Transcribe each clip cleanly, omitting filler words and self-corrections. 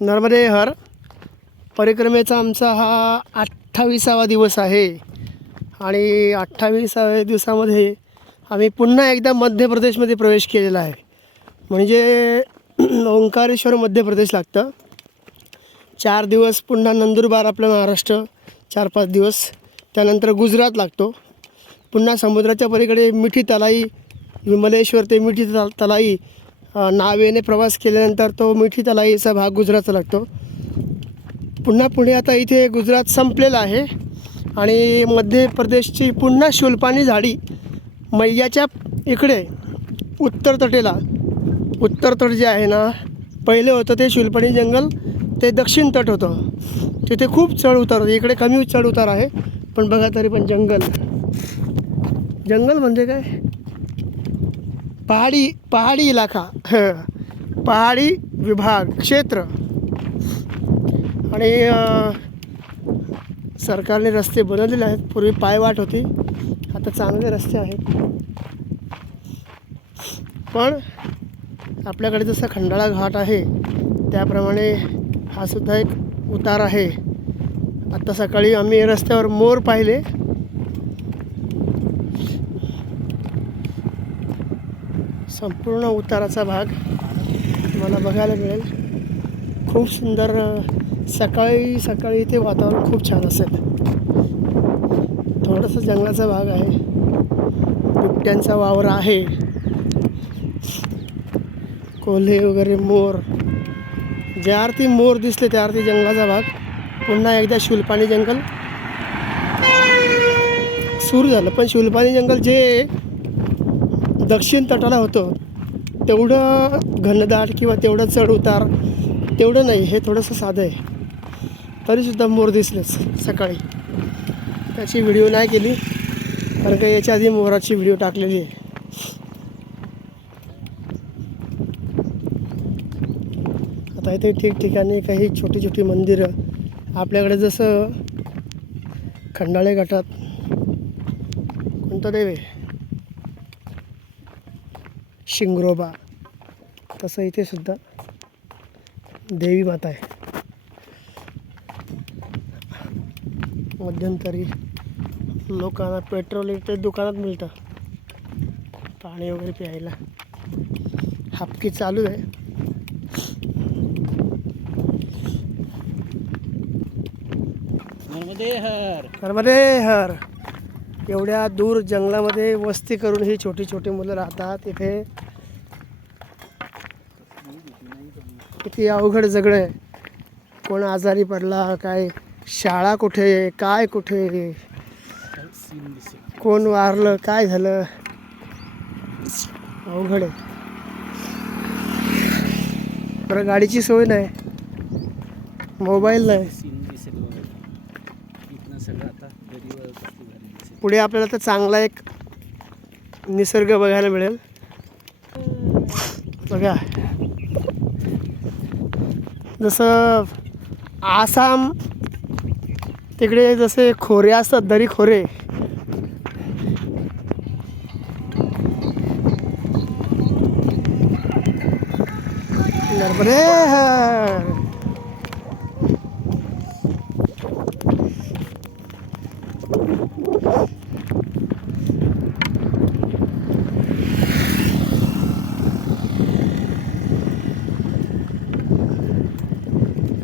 नर्मदे हर परिक्रमेचा आमचा हा 28वा दिवस आहे आणि 28व्या दिवसामध्ये आम्ही पुन्हा एकदा मध्य प्रदेशमध्ये प्रवेश केलेला आहे. म्हणजे ओंकारेश्वर मध्य प्रदेश लागतं. 4 दिवस पुन्हा नंदुरबार आपलं महाराष्ट्र, 4-5 दिवस, त्यानंतर गुजरात लागतो. पुन्हा समुद्राच्या पलीकडे मिठी तलाई, विमलेश्वर ते मिठी तलाई नावेने प्रवास केल्यानंतर तो मिठी तलाईचा भाग गुजरातचा लागतो. पुन्हा पुढे आता इथे गुजरात संपलेलं आहे आणि मध्य प्रदेशची पुन्हा शूलपाणी झाडी मैयाच्या इकडे उत्तर तट जे आहे ना, पहिले होतं ते शूलपाणी जंगल, ते दक्षिण तट होतं. तिथे खूप चढ उतार होते. इकडे कमी चढ उतार आहे, पण बघा तरी पण जंगल म्हणजे काय, पहाडी इलाका, पहाडी विभाग क्षेत्र. आणि सरकारने रस्ते बनवलेले आहेत. पूर्वी पायवाट होती, आता चांगले रस्ते आहेत. पण आपल्याकडे जसं खंडाळा घाट आहे त्याप्रमाणे हा सुद्धा एक उतार आहे. आता सकाळी आम्ही रस्त्यावर मोर पाहिले. संपूर्ण उताराचा भाग मला बघायला मिळेल. खूप सुंदर. सकाळी ते वातावरण खूप छान असेल. थोडंसं जंगलाचा भाग आहे, बिबट्यांचा वावर आहे, कोल्हे वगैरे, मोर. ज्या अर्थी मोर दिसले त्या अर्थी जंगलाचा भाग. पुन्हा एकदा शूलपाणी जंगल सुरू झालं. पण शूलपाणी जंगल जे दक्षिण तटाला होतं तेवढं घनदाट किंवा तेवढं चढ उतार तेवढं नाही. हे थोडंसं साधं आहे. तरीसुद्धा मोर दिसलेच सकाळी. त्याची व्हिडिओ नाही केली कारण का याच्या आधी मोराची व्हिडिओ टाकलेली आहे. आता इथे ठिकठिकाणी काही छोटी छोटी मंदिरं. आपल्याकडे जसं खंडाळे गटात कोणतं देव आहे, शिंगरोबा, तसं इथे सुद्धा देवी माता आहे. मध्यंतरी लोकांना पेट्रोल इथे दुकानात मिळतं, पाणी वगैरे प्यायला. हापकी चालू आहे. नर्मदे हर. एवढ्या दूर जंगलामध्ये वस्ती करून ही छोटी छोटी मुलं राहतात. इथे किती अवघड जगणं आहे. कोण आजारी पडला, काय शाळा कुठे, काय कुठे, कोण वारलं, काय झालं, अवघड आहे. बरं गाडीची सोय नाही, मोबाईल नाही. पुढे आपल्याला तर चांगला एक निसर्ग बघायला मिळेल. बघा जसं आसाम तिकडे जसे खोरे असतात, दरी खोरे, नर्मदे हर.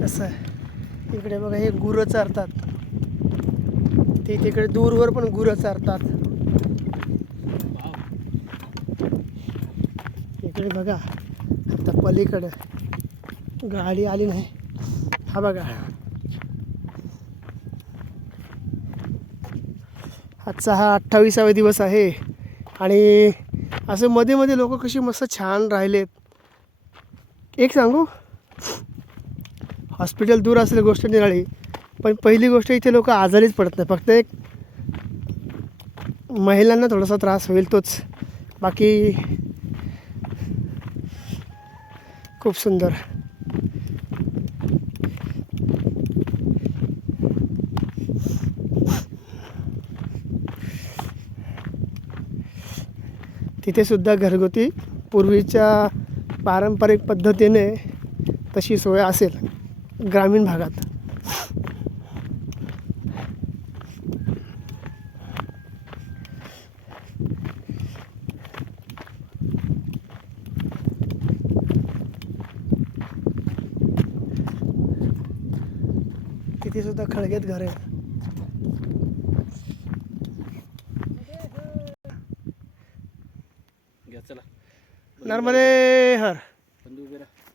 कसं आहे इकडे बघा, हे गुरं चारतात. ते तिकडे दूरवर पण गुरं चारतात. इकडे बघा आता पलीकडं गाडी आली नाही. हा बघा, आजचा हा 28वा दिवस आहे आणि असं मध्ये मध्ये लोक कशी मस्त छान राहिलेत. एक सांगू, हॉस्पिटल दूर असलेली गोष्ट निराळी, पण पहिली गोष्ट इथे लोक आजारीच पडत नाही. फक्त एक महिलांना थोडासा त्रास होईल तोच, बाकी खूप सुंदर. तिथे सुद्धा घरगुती पूर्वीच्या पारंपरिक पद्धतीने तशी सोय असेल. ग्रामीण भागात. तिथे सुद्धा खळगेत घर आहेत. घ्या चला. नर्मदे हर. बंधू उभे राहा.